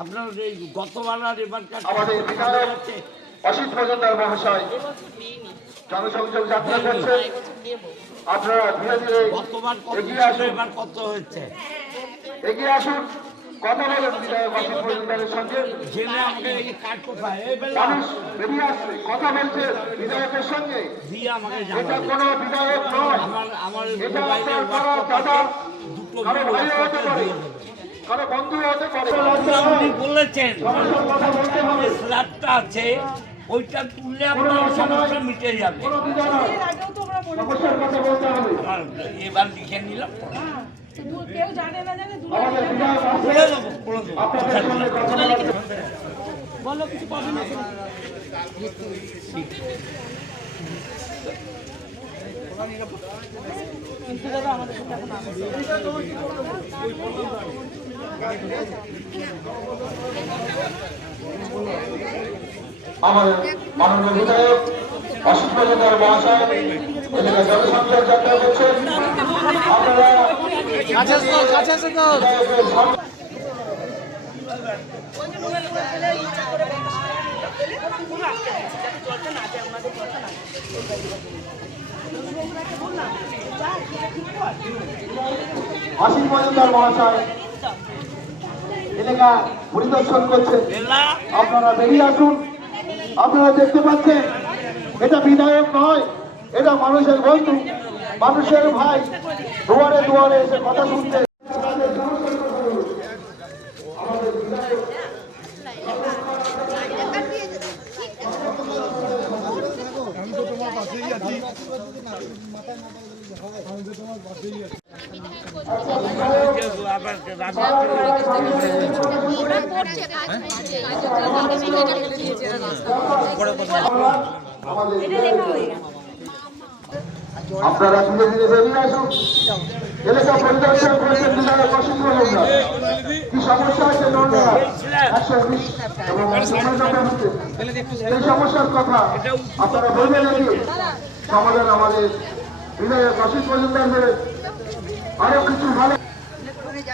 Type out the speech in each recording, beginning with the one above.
আপনার এই গতবার আর এবারকার অসিত মজুমদার মহাশয়। জনসংযোগ যাত্রা করছেন। আপনারা ধীরে ধীরে গতবার এগিয়ে আসুন। এবার কত হয়েছে এগিয়ে আসুন। কথা বলেন বিধায়ক অসিত মজুমদারের সঙ্গে। জেনে আমাকে এই কার্ড কোথায়? মানুষ বেরিয়ে আসছে। কথা বলছে বিধায়কের সঙ্গে। দিয়ে আমাকে এটা কোনো বিধায়ক নয়। আমার আমার এটা আপনার দাদা দুটো ভাইও হতে পারে। বলেছেন সমস্যার কথা বলতে হবে স্ল্যাবটা আছে ওইটা তুললে আপনার সমস্যা মিটে যাবে। আমার এবার লিখে নিলাম। কেউ জানে না জানে আমাদের বলে কিছু পাবে না দাদা আমাদের মাননীয় বিধায়ক অসিত মজুমদার মহাশয় এখানে জনসংযোগ যাত্রা করছেন। আপনারা বিধায়কের মজুমদার মহাশয় এলাকা পরিদর্শন করছেন আপনারা বেরিয়ে আসুন। আপনারা দেখতে পাচ্ছেন, এটা বিধায়ক নয়, এটা মানুষের বন্ধু, মানুষের ভাই। দুয়ারে দুয়ারে এসে কথা করছে আপনারা ধীরে ধীরে বেরিয়ে আসুন। এলাকা পরিদর্শন করেছেন অসিত মজুমদার কি সমস্যা আছে একশো বিশ এবং এই সমস্যার কথা আপনারা বলবেন নাকি? সমাধান আমাদের বিধায়ক অসিত মজুমদার আরও কিছু ভালো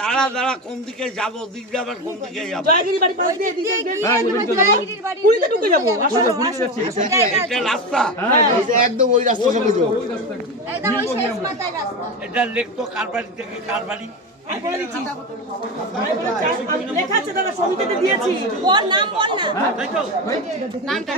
দাঁড়া দাঁড়া কোন দিকে যাব দিক যাবার কোন দিকে যাব? জয়গিরি বাড়ি পাশ দিয়ে দিকে পুরীতে ঢুকে যাব। এটা রাস্তা? একদম ওই শেষ মাথায় রাস্তা। এটা লিখতো কার বাড়ি থেকে কার লেখা আছে দাদা সমিতিতে দিয়েছি। ওর নাম বল না। নামটা